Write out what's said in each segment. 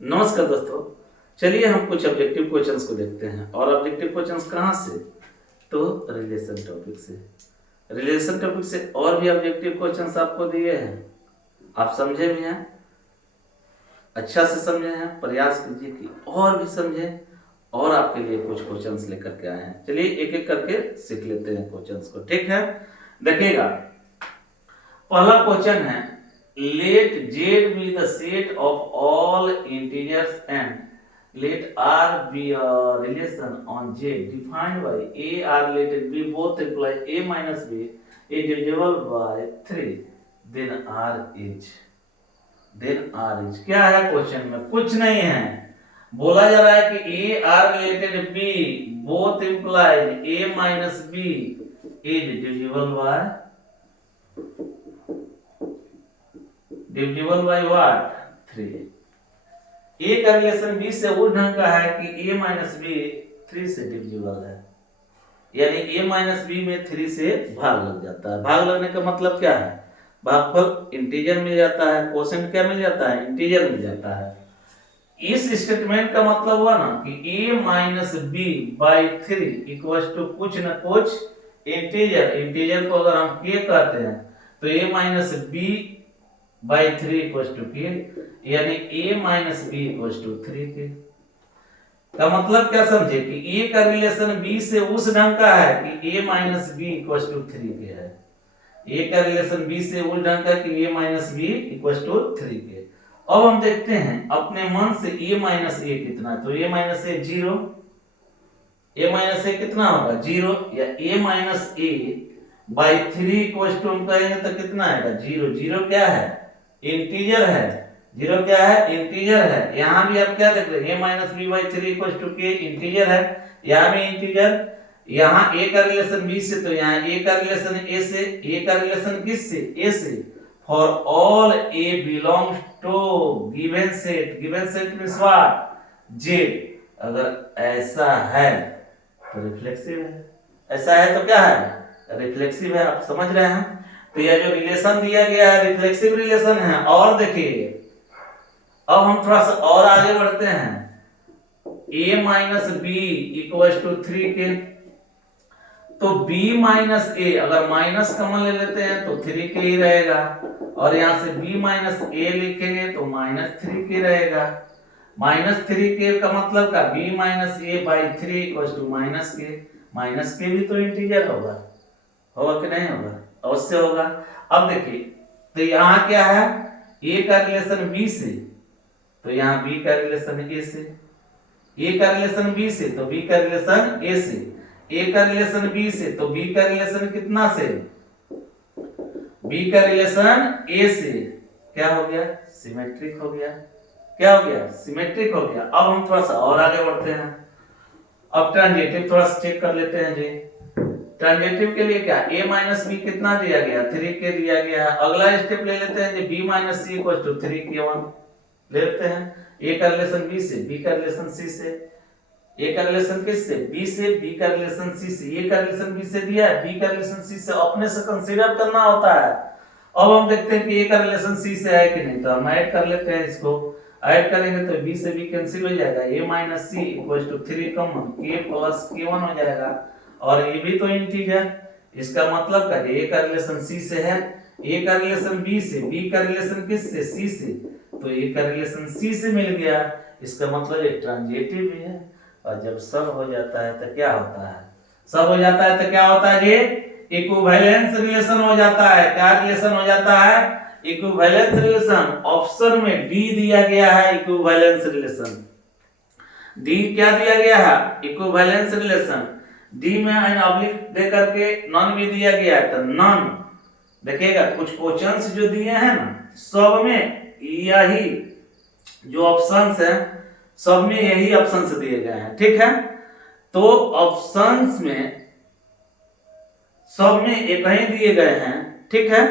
नमस्कार दोस्तों। चलिए हम कुछ ऑब्जेक्टिव क्वेश्चंस को देखते हैं। और ऑब्जेक्टिव क्वेश्चंस कहाँ से? तो रिलेशन टॉपिक से और भी ऑब्जेक्टिव क्वेश्चंस आपको दिए हैं। आप समझे भी हैं, अच्छा से समझे हैं। प्रयास कीजिए कि और भी समझें, और आपके लिए कुछ क्वेश्चंस लेकर के आए हैं। चलिए एक एक करके सीख लेते हैं क्वेश्चंस को, ठीक है? देखिएगा, पहला क्वेश्चन है, late z be the set of all integers and let r be a relation on z defined by a r related b both imply a minus b is divisible by 3, then r is क्या है question में? कुछ नहीं है, बोला जा रहा है कि a r related b both implies a minus b is divisible by what? 3। ए का रिलेशन बी से उस ढंग का है कि ए माइनस बी 3 से डिविजिबल है, यानी ए माइनस बी में 3 से भाग लग जाता है। भाग लगने का मतलब क्या है? भागफल इंटीजर मिल जाता है, कोसेंट क्या मिल जाता है? इंटीजर मिल जाता है। इस स्टेटमेंट का मतलब हुआ ना कि A minus B by 3 equal to कुछ न कुछ इंटीजर। इंटीजर को अगर हम के कहते हैं तो A minus B by 3 equal to K, यानी a minus B equal to 3k। का मतलब क्या समझे कि a का रिलेशन b से उस ढंग का है कि a minus B equal to 3k है। a का रिलेशन b से उस ढंग का कि a minus B equal to 3k। अब हम देखते हैं अपने मन से a माइनस a कितना है, तो a minus a 0, a minus a कितना होगा? 0, या a minus a by 3 equal to हम कहेंगे तो कितना आएगा? 0। 0 क्या है? इंटीजर है। 0 क्या है? इंटीजर है। यहां भी आप क्या देख रहे हैं? a minus B by 3 equal to K, integer है। यहां भी इंटीजर। यहां a का रिलेशन b से, तो यहां a का रिलेशन a से। a का रिलेशन किस से? a से। For all a belongs to given set. Given set means what? z। अगर ऐसा है तो रिफ्लेक्सिव है। ऐसा है तो क्या है? रिफ्लेक्सिव है। आप समझ रहे हैं? तो यह जो रिलेशन दिया गया है रिफ्लेक्सिव रिलेशन है। और देखिए, अब हम थोड़ा सा और आगे बढ़ते हैं। a minus B equal to 3k, तो b माइनस a, अगर माइनस कॉमन ले लेते हैं तो 3k ही रहेगा, और यहां से b माइनस a लिखेंगे तो माइनस 3k रहेगा। माइनस 3k का मतलब का b minus a by 3 equal to minus k। Minus k भी तो इंटीजर होगा कि नहीं होगा? अवश्य होगा। अब देखिए, तो यहां क्या है? a का रिलेशन b से, तो यहां b का रिलेशन a से। a का रिलेशन b से तो b का रिलेशन a से। a का रिलेशन b से तो b का रिलेशन कितना से? b का रिलेशन a से। क्या हो गया? सिमेट्रिक हो गया। क्या हो गया? सिमेट्रिक हो गया। अब हम थोड़ा सा और आगे बढ़ते हैं। अब ट्रांजिटिव थोड़ा सा चेक कर लेते हैं जी। ट्रांजिटिव के लिए क्या? a माइनस बी कितना दिया गया? 3k दिया गया है। अगला स्टेप ले लेते हैं जी, b minus C equal to 3k1 ले लेते हैं। a का रिलेशन b से, b का रिलेशन c से। a का रिलेशन किस से? b से। b का रिलेशन c से। a का रिलेशन b से दिया है, b का रिलेशन c से अपने से कंसीडर करना होता है। अब हम देखते हैं कि a का रिलेशन c से है कि नहीं, तो हम ऐड कर लेते हैं इसको। ऐड करेंगे तो b से b कैंसिल हो जाएगा, a minus C equal to 3 common k plus k1 हो जाएगा। और ये भी तो इंटीजर, इसका मतलब का a का रिलेशन c से है, a का रिलेशन b से, b का रिलेशन किस से? c से, तो a का रिलेशन c से मिल गया। इसका मतलब ये ट्रांजिटिव भी है। और जब सब हो जाता है तो क्या होता है? सब हो जाता है तो क्या होता है? ये इक्विवेलेंस रिलेशन हो जाता है। क्या रिलेशन हो जाता है? Equivalence relation. ऑप्शन में डी दिया गया है, इक्विवेलेंस रिलेशन। डी क्या दिया गया है? Equivalence relation. डी में एन ऑब्लिक दे करके नॉन भी दिया गया है, तो नॉन। देखिएगा, कुछ क्वेश्चंस जो दिए हैं ना, सब में यही जो ऑप्शंस हैं, सब में यही ऑप्शंस दिए गए हैं, ठीक है? तो ऑप्शंस में सब में एक ही दिए गए हैं, ठीक है?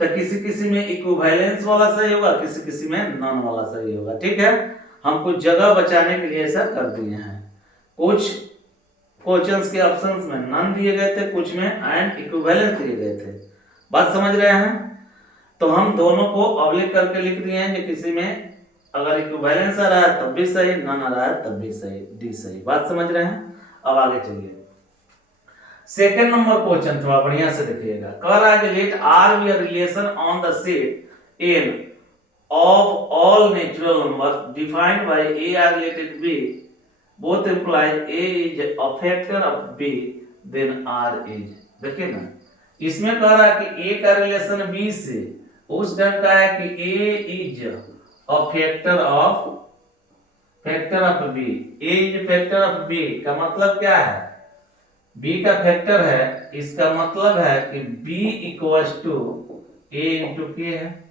तो किसी किसी में इक्विवेलेंस वाला सही होगा, किसी किसी में नॉन वाला सही होगा, ठीक है? हम कुछ जगह बचाने के लिए ऐसा कर दिए हैं। कुछ क्वेश्चंस के ऑप्शंस में नॉन दिए गए थे, कुछ में एंड इक्विवेलेंस दिए गए थे। बात समझ रहे हैं? तो हम दोनों को ऑब्लिक करके लिख दिए हैं कि किसी में अगर इक्विवेलेंस आ रहा है तब भी सही, नन आ रहा है तब भी सही, डी सही। बात समझ रहे हैं? अब आगे चलिए सेकंड नंबर क्वेश्चन, थोड़ा बढ़िया से देखिएगा। कह रहा है कि let R be a relation on the set N of all natural numbers defined by A R related B both implies A is a factor of B then R is. देखिए ना, इसमें कह रहा है कि ए का रिलेशन बी से उस ढंग का है कि A is a factor of B. A is factor of B का मतलब क्या है? b का फैक्टर है, इसका मतलब है कि b equals to a into K है।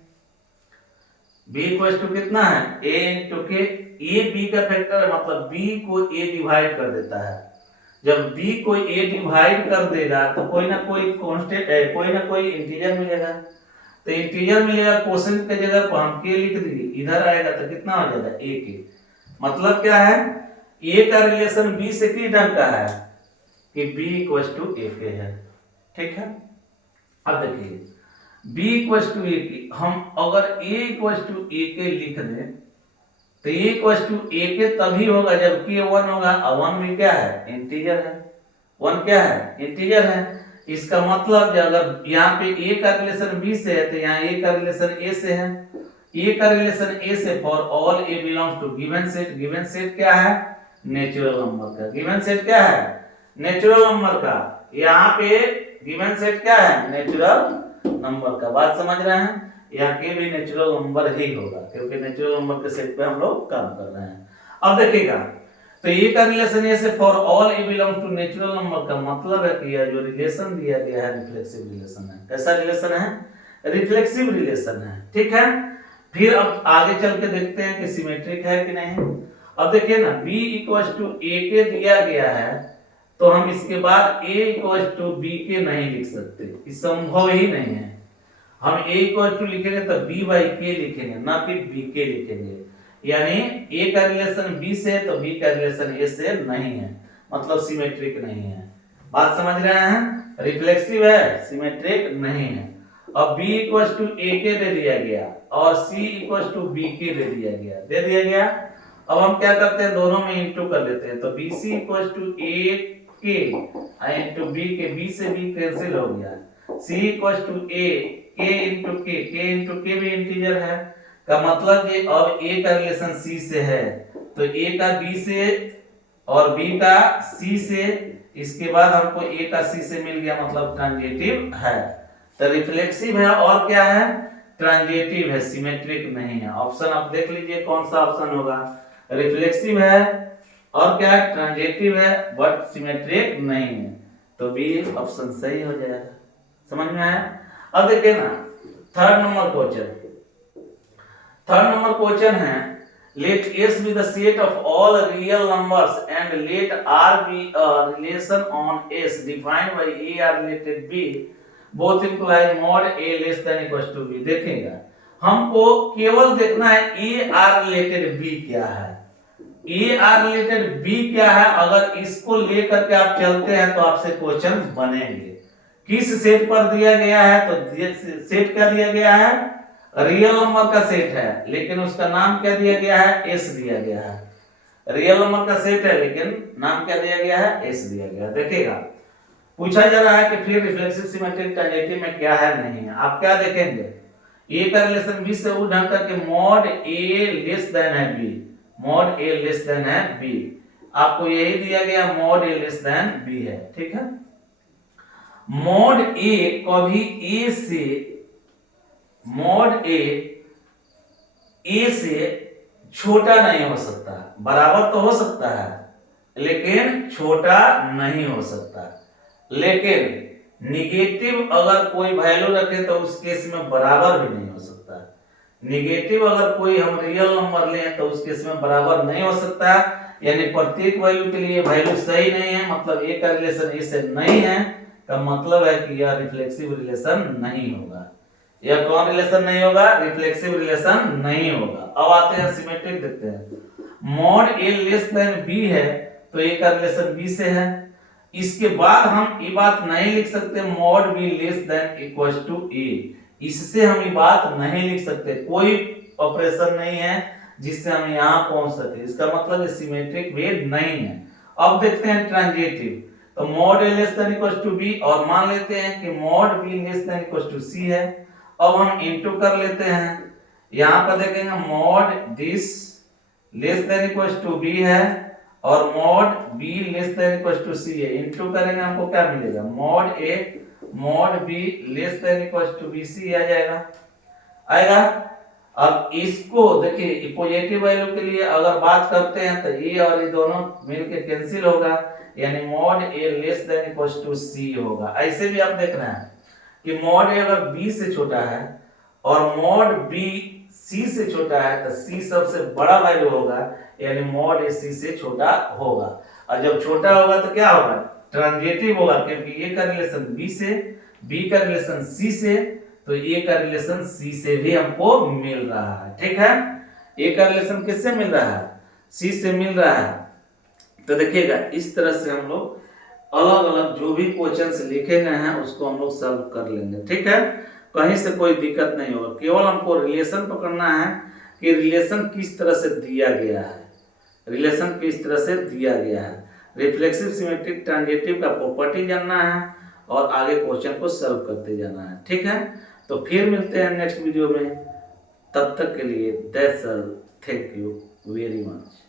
b इक्वल्स टू कितना है? a into K. a b का फैक्टर है, मतलब b को a डिवाइड कर देता है। जब b को a डिवाइड कर देगा तो कोई ना कोई कांस्टेंट, कोई ना कोई इंटीजर मिलेगा। तो इंटीजर मिलेगा, क्वोशिएंट की जगह पर हम k लिख दिए, इधर आएगा तो कितना हो जाएगा? a के। मतलब क्या है? a का रिलेशन b से किस ढंग का है कि b इक्वल्स टू ए के है। ठीक है, अब देखिए b इक्वल्स टू ए के, हम अगर a इक्वल्स टू ए के लिख दें तो a इक्वल्स टू ए के तभी होगा जब k 1 होगा, और 1 भी क्या है? इंटीजर है। 1 क्या है? इंटीजर है। इसका मतलब अगर यहाँ पे a का रिलेशन b से है तो यहाँ a का रिलेशन a से है। a का रिलेशन a से for all a belongs to given set. Given set क्या है? नेचुरल नंबर का। गिवन सेट क्या है? नेचुरल नंबर का। यहाँ पे गिवन सेट क्या है? नेचुरल नंबर का। बात समझ रहे हैं? यहाँ के भी नेचुरल नंबर ही होगा, क्योंकि नेचुरल नंबर के सेट पे हम लोग काम कर रहे हैं। अब देखिएगा, तो ये का रिलेशन ये से for all A belongs to natural number का मतलब है कि यह जो रिलेशन दिया गया है रिफ्लेक्सिव रिलेशन है। कैसा रिलेशन है? रिफ्लेक्सिव रिलेशन है। ठीक है, फिर अब आगे चल के देखते हैं कि सिमेट्रिक है कि नहीं। अब देखिए ना, b इक्वल्स टू ए के दिया गया है तो हम इसके बाद a इक्वल्स टू b के नहीं लिख सकते, ये संभव ही नहीं है। हम a इक्वल्स टू लिखेंगे तो b बाई के लिखेंगे, ना कि b के लिखेंगे। यानी a का रिलेशन b से है तो b का रिलेशन a से नहीं है, मतलब सिमेट्रिक नहीं है। बात समझ रहे हैं? रिफ्लेक्सिव है, सिमेट्रिक नहीं है। अब b इक्वल्स टू a के दे दिया गया और c इक्वल्स टू b के दे दिया गया। अब हम क्या करते हैं, दोनों में इंटू कर लेते हैं। तो bc equals to a K into b के, b से b कैंसिल हो गया। c equals to a k into K भी इंटीजर है, का मतलब ये अब a का रिलेशन c से है तो a का b से और b का c से, इसके बाद हमको a का c से मिल गया, मतलब ट्रांजिटिव है। तो रिफ्लेक्सिव है और क्या है? ट्रांजिटिव है, सिमेट्रिक नहीं है। ऑप्शन आप देख लीजिए कौन सा ऑप्शन होगा। रिफ्लेक्सिव है और क्या है? ट्रांजिटिव है, बट सिमेट्रिक नहीं है। तो बी ऑप्शन सही हो जाएगा। समझ में आया? अब देखिए ना, थर्ड नंबर क्वेश्चन है let S be the set of all real numbers and let R be a relation on S defined by A R related B both imply mod A less than equals to B। देखिएगा, हमको केवल देखना है A R related B क्या है। ए R related B क्या है? अगर इसको लेकर के आप चलते हैं तो आपसे क्वेश्चन बनेंगे। किस सेट पर दिया गया है? तो सेट क्या दिया गया है? रियल नंबर का सेट है, लेकिन उसका नाम क्या दिया गया है? एस दिया गया है। रियल नंबर का सेट है लेकिन नाम क्या दिया गया है? एस दिया गया है। देखिएगा, पूछा जा रहा है कि फिर रिफ्लेक्सिव सिमेट्रिक ट्रांजिटिव में क्या है नहीं है। आप क्या देखेंगे? ए का रिलेशन बी से उस ढंग का कि मॉड ए लेस देन है B, mod A less then है बी। आपको यही दिया गया, mod A less then B है। ठीक है, मॉड ए कभी ए से, मॉड ए से छोटा नहीं हो सकता, बराबर तो हो सकता है लेकिन छोटा नहीं हो सकता। लेकिन निगेटिव अगर कोई वैल्यू रखे तो उस केस में बराबर भी नहीं हो सकता। निगेटिव अगर कोई हम रियल नंबर लें तो उस केस में बराबर नहीं हो सकता। यानी प्रत्येक वैल्यू के लिए वैल्यू सही नहीं है, मतलब ए का रिलेशन ए से नहीं है, का मतलब है कि यह रिफ्लेक्सिव रिलेशन नहीं होगा। यह कौन रिलेशन नहीं होगा? रिफ्लेक्सिव रिलेशन नहीं होगा। अब आते हैं सिमेट्रिक, देखते हैं। Mod A less then B है तो ए का रिलेशन बी से है। इसके बाद हम ये बात नहीं लिख सकते mod B less than equals to A, इससे हम ये बात नहीं लिख सकते। कोई ऑपरेशन नहीं है जिससे हम यहाँ पहुंच सके। इसका मतलब ये सिमेट्रिक वे नहीं है। अब देखते हैं ट्रांजिटिव। तो mod A less than equal to B, और मान लेते हैं कि mod B less than equal to C है। अब हम इनटू कर लेते हैं, यहाँ पर देखेंगे mod this less than equal to B है और mod B less than equal to C है। इनटू करेंगे हमको क्या मिलेगा, mod A mod B less than equal to B C आ जाएगा, आएगा। अब इसको देखिए पॉजिटिव वैल्यू के लिए अगर बात करते हैं तो ये और ये दोनों मिलके कैंसिल होगा, यानी mod A less than equal to C होगा। ऐसे भी आप देख रहे हैं कि मॉड ए अगर बी से छोटा है और मॉड बी सी से छोटा है तो सी सबसे बड़ा वैल्यू होगा, यानी मॉड ए सी से छोटा होगा। और जब छोटा होगा तो क्या होगा, ट्रांजिटिव होगा, क्योंकि ये का रिलेशन बी से, बी का रिलेशन सी से, तो ए का रिलेशन सी से भी हमको मिल रहा है। ठीक है, ए का रिलेशन किससे मिल रहा है, सी से मिल रहा है। तो देखिएगा इस तरह से हम लोग अलग अलग जो भी क्वेश्चंस लिखे गए हैं उसको हम लोग सॉल्व कर लेंगे। ठीक है, कहीं से कोई दिक्कत नहीं होगा, केवल हमको रिलेशन पकड़ना है कि रिलेशन किस तरह से दिया गया है, रिलेशन किस तरह से दिया गया है। रिफ्लेक्सिव सिमेट्रिक ट्रांजिटिव का प्रॉपर्टी जानना है और आगे क्वेश्चन को सॉल्व करते जाना है। ठीक है, तो फिर मिलते हैं नेक्स्ट वीडियो में, तब तक के लिए that's all, thank you very much.